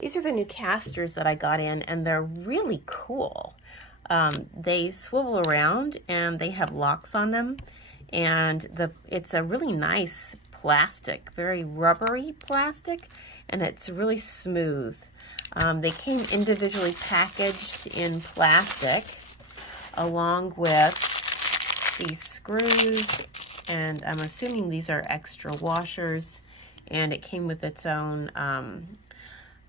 These are the new castors that I got in, and they're really cool. They swivel around and they have locks on them, and it's a really nice plastic, very rubbery plastic, and it's really smooth. They came individually packaged in plastic along with these screws, and I'm assuming these are extra washers, and it came with its own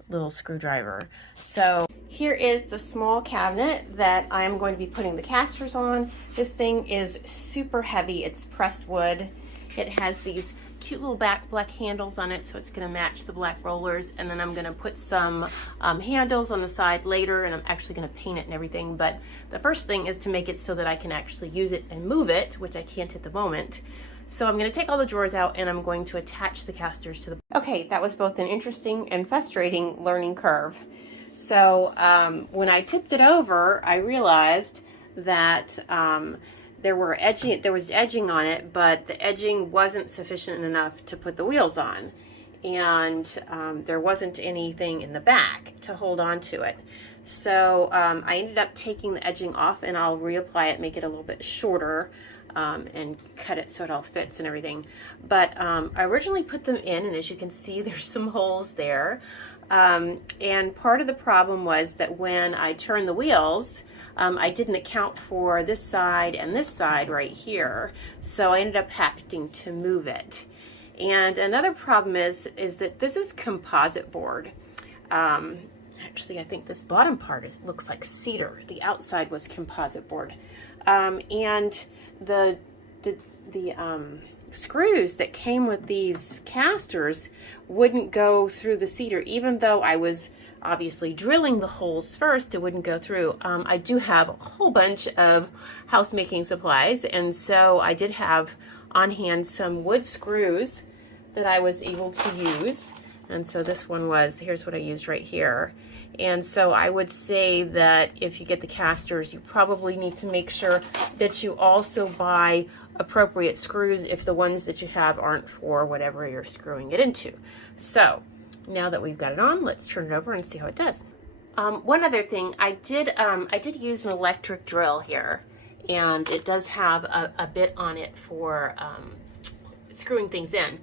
little screwdriver. So here is the small cabinet that I'm going to be putting the castors on. This thing is super heavy. It's pressed wood. It has these cute little black handles on it, so it's going to match the black rollers, and then I'm going to put some handles on the side later, and I'm actually going to paint it and everything. But the first thing is to make it so that I can actually use it and move it, which I can't at the moment. So I'm going to take all the drawers out, and I'm going to attach the castors to the... Okay, that was both an interesting and frustrating learning curve. So when I tipped it over, I realized that there was edging on it, but the edging wasn't sufficient enough to put the wheels on, and there wasn't anything in the back to hold on to it. So I ended up taking the edging off, and I'll reapply it, make it a little bit shorter, and cut it so it all fits and everything. But I originally put them in, and as you can see, there's some holes there. And part of the problem was that when I turned the wheels, I didn't account for this side and this side right here, so I ended up having to move it. And another problem is that this is composite board. Actually, I think this bottom part looks like cedar. The outside was composite board, and the screws that came with these castors wouldn't go through the cedar. Even though I was obviously drilling the holes first, it wouldn't go through. I do have a whole bunch of house making supplies, and so I did have on hand some wood screws that I was able to use. And so this one was, here's what I used right here. And so I would say that if you get the castors, you probably need to make sure that you also buy appropriate screws if the ones that you have aren't for whatever you're screwing it into. So now that we've got it on, let's turn it over and see how it does. One other thing, I did use an electric drill here, and it does have a bit on it for screwing things in,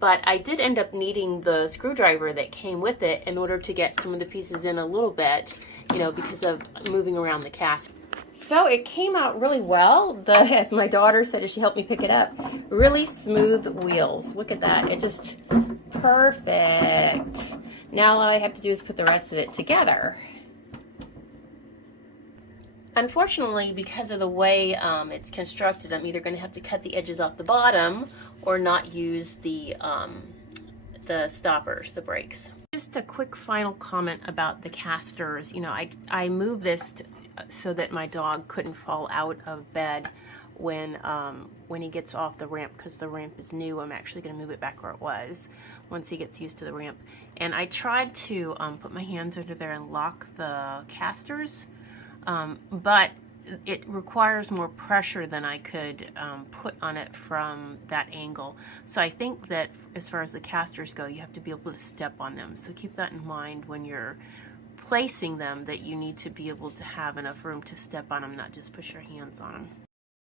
but I did end up needing the screwdriver that came with it in order to get some of the pieces in a little bit, you know, because of moving around the cast. So it came out really well. As my daughter said as she helped me pick it up, really smooth wheels. Look at that, it just perfect. Now all I have to do is put the rest of it together. Unfortunately, because of the way it's constructed, I'm either going to have to cut the edges off the bottom or not use the stoppers, the brakes. Just a quick final comment about the castors. You know, I moved this so that my dog couldn't fall out of bed when he gets off the ramp, because the ramp is new. I'm actually going to move it back where it was once he gets used to the ramp. And I tried to put my hands under there and lock the castors, but it requires more pressure than I could put on it from that angle. So I think that as far as the castors go, you have to be able to step on them. So keep that in mind when you're placing them, that you need to be able to have enough room to step on them, not just push your hands on them.